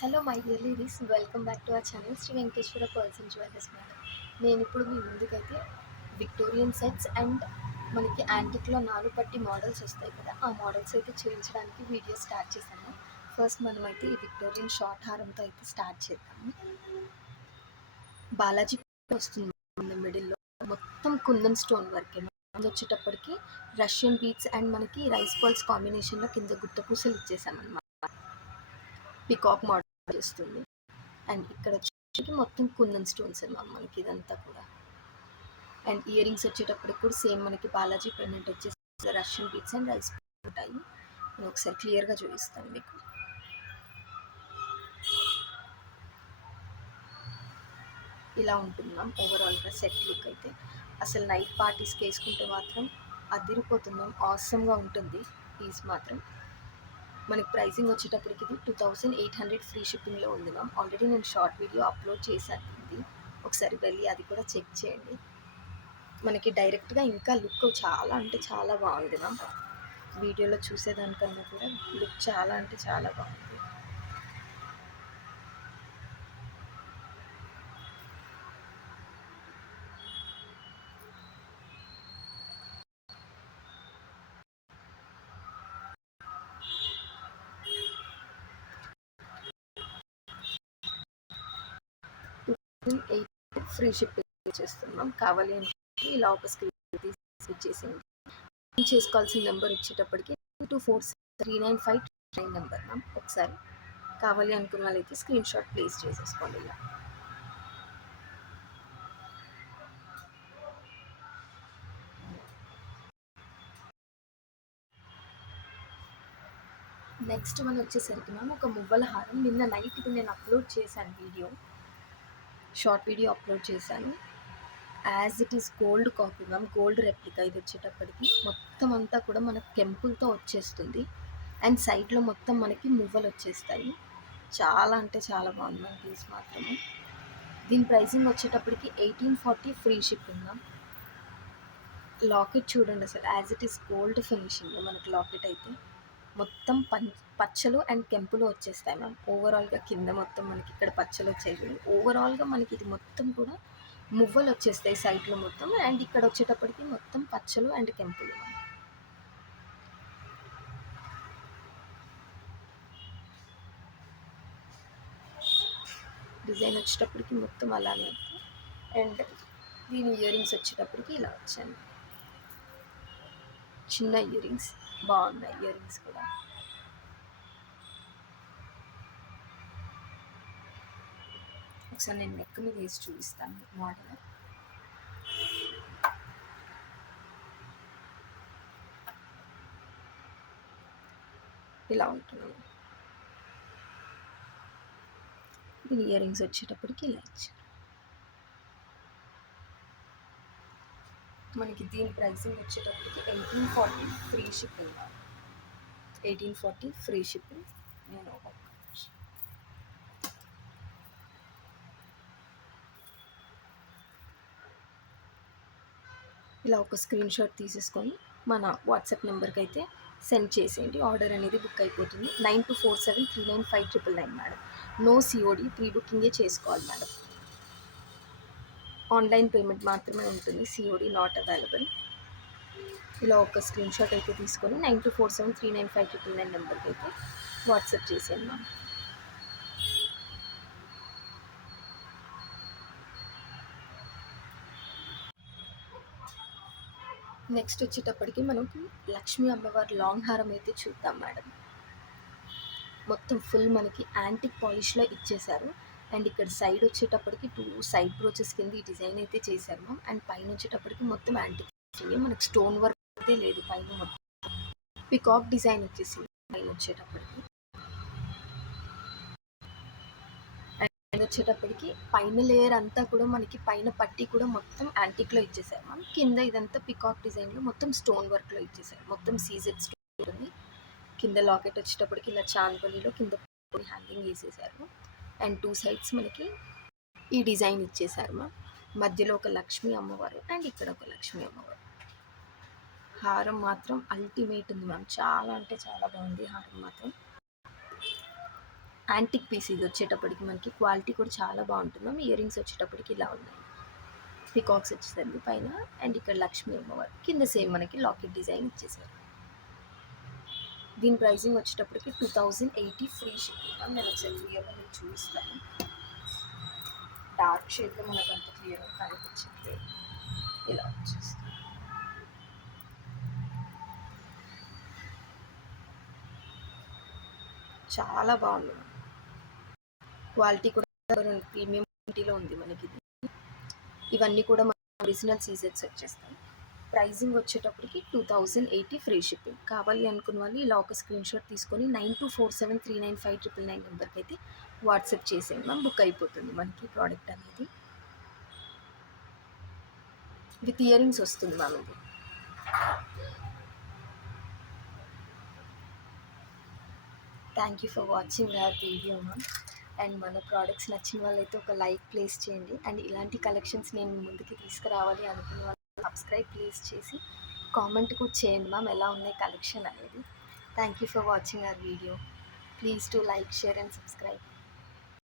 Hello my dear ladies, welcome back to our channel Sri Venkateswara pearls jewellers madam. నేను ఇప్పుడు మీ ముందుకైతే Victorian sets and మనకి యాంటిక్లో నాలుగు పట్టి మోడల్స్ వస్తాయి కదా, ఆ మోడల్స్ అయితే చూపించడానికి వీడియో స్టార్ట్ చేశాను. ఫస్ట్ మనమైతే ఈ విక్టోరియన్ షార్ట్ హారంతో అయితే స్టార్ట్ చేద్దాము. బాలాజీ వస్తుంది మిడిల్లో, మొత్తం కుందన్ స్టోన్ వర్క్. వచ్చేటప్పటికి రష్యన్ బీట్స్ అండ్ మనకి రైస్ పర్ల్స్ కాంబినేషన్లో కింద గుత్త పూసలు ఇచ్చేసామన్నమాట. పికాక్ మోడల్ వస్తుంది. అండ్ ఇక్కడ వచ్చి మొత్తం కుందన్ స్టోన్స్ అన్నమాట మనకి ఇదంతా కూడా. అండ్ ఇయర్ రింగ్స్ వచ్చేటప్పటికి కూడా సేమ్ మనకి బాలాజీ పెండెంట్ వచ్చేసి రష్యన్ బీట్స్ అండ్ రైస్ ఉంటాయి. నేను ఒకసారి క్లియర్గా చూపిస్తాను మీకు. ఇలా ఉంటుంది మ్యామ్ ఓవరాల్గా సెట్ లుక్ అయితే. అసలు నైట్ పార్టీస్కి వేసుకుంటే మాత్రం అదిరిపోతుంది, ఆసమ్గా ఉంటుంది పీస్ మాత్రం. మనకి ప్రైసింగ్ వచ్చేటప్పటికి ఇది 2800 ఫ్రీ షిప్పింగ్లో ఉంది మ్యామ్. ఆల్రెడీ నేను షార్ట్ వీడియో అప్లోడ్ చేశాను ఇది, ఒకసారి వెళ్ళి అది కూడా చెక్ చేయండి. మనకి డైరెక్ట్గా ఇంకా లుక్ చాలా అంటే చాలా బాగుంది మ్యామ్. వీడియోలో చూసేదానికన్నా కూడా లుక్ చాలా అంటే చాలా బాగుంది. ఫ్రీ షిప్పింగ్ చేస్తున్నాం. కావాలి అంటే ఇలా ఒక స్క్రీన్ తీసి ఇచ్చేసేయండి. చేసుకోవాల్సిన నెంబర్ వచ్చేటప్పటికి 2473959 నెంబర్ మ్యామ్. ఒకసారి కావాలి అనుకున్న వాళ్ళైతే స్క్రీన్ షాట్ ప్లేస్ చేసేసుకోండి. ఇలా నెక్స్ట్ మనం వచ్చేసరికి మ్యామ్ ఒక మువ్వల హారం. నిన్న నైట్ ఇది నేను అప్లోడ్ చేశాను వీడియో, షార్ట్ వీడియో అప్లోడ్ చేశాను. As it is gold copy ma'am, gold replica. ఇది వచ్చేటప్పటికి మొత్తం అంతా కూడా మనకు కెంపుల్తో వచ్చేస్తుంది. అండ్ సైడ్లో మొత్తం మనకి మువ్వలు వచ్చేస్తాయి. చాలా అంటే చాలా బాగుంది మ్యామ్ పీస్ మాత్రమే. దీని ప్రైసింగ్ వచ్చేటప్పటికి 1840 ఫ్రీ షిప్పింగ్ మ్యామ్. లాకెట్ చూడండి, అసలు as it is gold finishing మనకి లాకెట్ అయితే. మొత్తం పచ్చలు అండ్ కెంపులు వచ్చేస్తాయి మ్యామ్. ఓవరాల్గా కింద మొత్తం మనకి ఇక్కడ పచ్చలు వచ్చేవి. ఓవరాల్గా మనకి ఇది మొత్తం కూడా మువ్వలు వచ్చేస్తాయి సైడ్లో మొత్తం. అండ్ ఇక్కడ వచ్చేటప్పటికి మొత్తం పచ్చలు అండ్ కెంపులు. డిజైన్ వచ్చేటప్పటికి మొత్తం అలానే ఉంది. అండ్ దీని ఇయర్ రింగ్స్ వచ్చేటప్పటికి ఇలా వచ్చాను, చిన్న ఇయర్ రింగ్స్. బాగున్నాయి ఇయర్ రింగ్స్ కూడా. ఒకసారి నేను నెక్ మీద వేసి చూపిస్తాను మోడల్. ఇలా ఉంటుంది. దీని ఇయర్ రింగ్స్ వచ్చేటప్పటికి ఇలా ఇచ్చాను మనకి. దీని ప్రైసింగ్ వచ్చేటప్పటికి 1840 ఫ్రీ షిప్పింగ్. 1840 free shipping. నేను ఇలా ఒక స్క్రీన్ షాట్ తీసేసుకొని మన వాట్సాప్ నెంబర్కి అయితే సెండ్ చేసేయండి. ఆర్డర్ అనేది బుక్ అయిపోతుంది. 9247395999 మేడం. నో సిఓడి, ప్రీ బుకింగే చేసుకోవాలి మేడం. ఆన్లైన్ పేమెంట్ మాత్రమే ఉంటుంది, సిఓడి నాట్ అవైలబుల్. ఇలా ఒక స్క్రీన్ షాట్ అయితే తీసుకొని 9247395999 నెంబర్కి అయితే వాట్సాప్ చేసేయండి మ్యామ్. నెక్స్ట్ వచ్చేటప్పటికి మనకి లక్ష్మీ అమ్మవారి లాంగ్ హారం అయితే చూద్దాం మేడం. మొత్తం ఫుల్ మనకి యాంటిక్ పాలిష్లో ఇచ్చేసారు. అండ్ ఇక్కడ సైడ్ వచ్చేటప్పటికి 2 సైడ్ బ్రోచెస్ కింద ఈ డిజైన్ అయితే చేశారు మ్యామ్. అండ్ పైన వచ్చేటప్పటికి మొత్తం యాంటిక్, మనకి స్టోన్ వర్క్ అయితే లేదు పైన. మొత్తం పికాక్ డిజైన్ వచ్చేసింది పైన వచ్చేటప్పటికి. అండ్ వచ్చేటప్పటికి పైన లేయర్ అంతా కూడా మనకి పైన పట్టి కూడా మొత్తం యాంటిక్లో ఇచ్చేసారు మ్యామ్. కింద ఇదంతా పికాక్ డిజైన్లో మొత్తం స్టోన్ వర్క్లో ఇచ్చేసారు. మొత్తం సీజెడ్ స్టోన్ ఉంది. కింద లాకెట్ వచ్చేటప్పటికి ఇలా చాన్పల్లిలో కింద హ్యాంగింగ్ వేసేసారు. అండ్ 2 సైడ్స్ మనకి ఈ డిజైన్ ఇచ్చేసారు మ్యామ్. మధ్యలో ఒక లక్ష్మీ అమ్మవారు అండ్ ఇక్కడ ఒక లక్ష్మీ అమ్మవారు. హారం మాత్రం అల్టిమేట్ ఉంది మ్యామ్, చాలా అంటే చాలా బాగుంది హారం మాత్రం. యాంటిక్ పీస్ ఇది వచ్చేటప్పటికి మనకి క్వాలిటీ కూడా చాలా బాగుంటుంది మ్యామ్. ఇయర్ రింగ్స్ వచ్చేటప్పటికి ఇలా ఉన్నాయి, పికాక్స్ వచ్చేసరికి పైన, అండ్ ఇక్కడ లక్ష్మీ అమ్మవారు కింద సేమ్ మనకి లాకెట్ డిజైన్ ఇచ్చేసారు. దీని ప్రైసింగ్ వచ్చేటప్పటికి 2080 ఫ్రీ షిప్పింగ్ మ్యామ్. నేను ఒకసారి క్లియర్గా మీకు చూపిస్తాను. డార్క్ షేడ్లో మనకు అంత క్లియర్గా కనిపించట్లేదు, ఇలా వచ్చేస్తుంది. చాలా బాగుంది, క్వాలిటీ కూడా ప్రీమియం క్వాలిటీలో ఉంది మనకి ఇది. ఇవన్నీ కూడా మన ఒరిజినల్ సీజెట్స్ వచ్చేస్తాయి. ప్రైజింగ్ వచ్చేటప్పటికి 2080 ఫ్రీ షిప్పింగ్. కావాలి అనుకున్న వాళ్ళు ఇలా ఒక స్క్రీన్ షాట్ తీసుకొని 9247395999 నెంబర్కి అయితే వాట్సాప్ చేసేయండి మ్యామ్. బుక్ అయిపోతుంది మనకి ప్రోడక్ట్ అనేది. విత్ ఇయర్ రింగ్స్ వస్తుంది మ్యామ్ ఇది. Thank you for watching our video ma'am. And మన ప్రోడక్ట్స్ నచ్చిన వాళ్ళైతే ఒక లైక్ ప్లేస్ చేయండి. అండ్ ఇలాంటి కలెక్షన్స్ నేను ముందుకి తీసుకురావాలి అనుకున్న వాళ్ళు సబ్స్క్రైబ్ ప్లేస్ చేసి కామెంట్ కూడా చేయండి మ్యామ్, ఎలా ఉన్నాయి కలెక్షన్ అనేది. Thank you for watching our video. Please to like, share and subscribe.